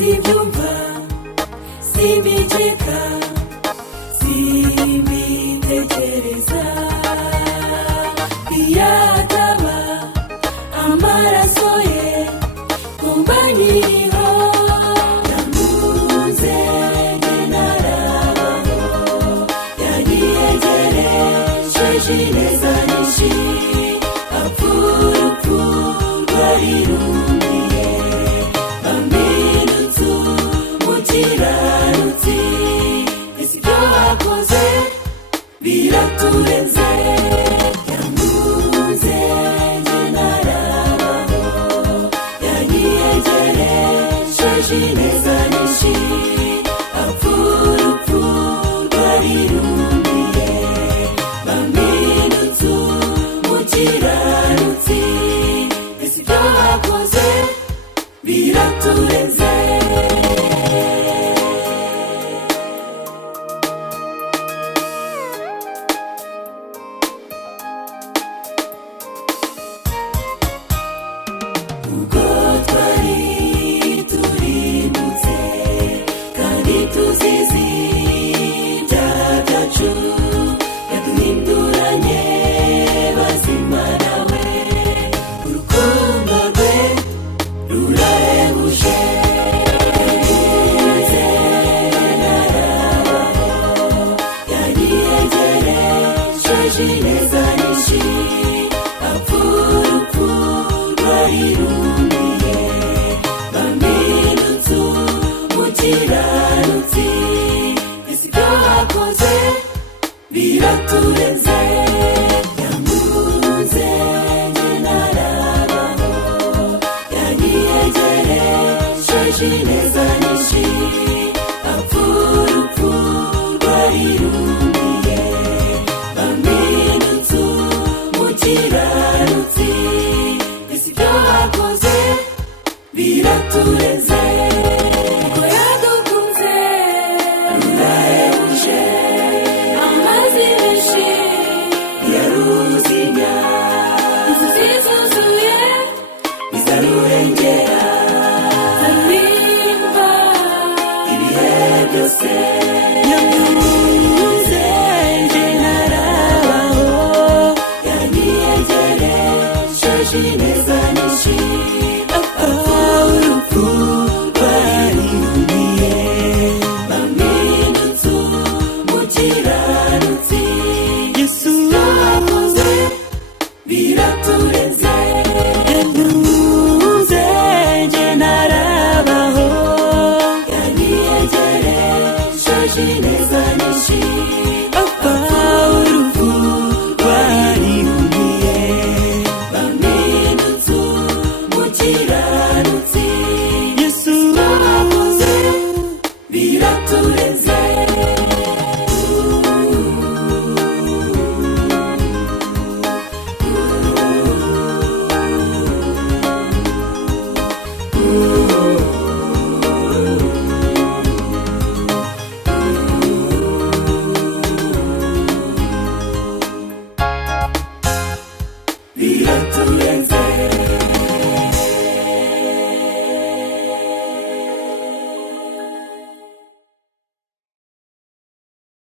sibyumva simbikeka simbitekereza iyataba amaraso ye kumba nkiriho yamuze njye narabaho yanyiyegeresheje ineza nyinshi apfa urupfu rwari rumiye bambinutse umukiranutsi ese ibyo wakoze biraturenze yamuze njye narabaho yanyiyegeresheje ineza nyinshi apfa urupfu rwari rumiye bambinutse umukiranutsi ese ibyo wakoze biraturenze ubwo twari turimbutse kandi tuzizi ibyaha byacu yaduhinduranye bazima nawe urukundo rwe rurahebuje yamuze narabaho yanyiyegeresheje ineza nyinshi apfa urupfu rwari rumiye bambinutse umukiranutsi ese ibyo wakoze biraturenze yamuze njye narabaho yanyiyegeresheje ineza nyinshi apfa urupfu rwari rumiye bambinutse umukiranutsi ese ibyo wakoze biraturenze ko yadukunze rurahebuje amazi menshi yaruzinya inzuzi zuzuye izarurengera zarimba ibihe byose yamuze njye narabaho yanyiyegeresheje ineza nyinshi apfa urupfu rwari rumiye bambinutse umukiranutsi yesu wakoze biraturenze yamuze njye narabaho yanyiyegeresheje ineza nyinshi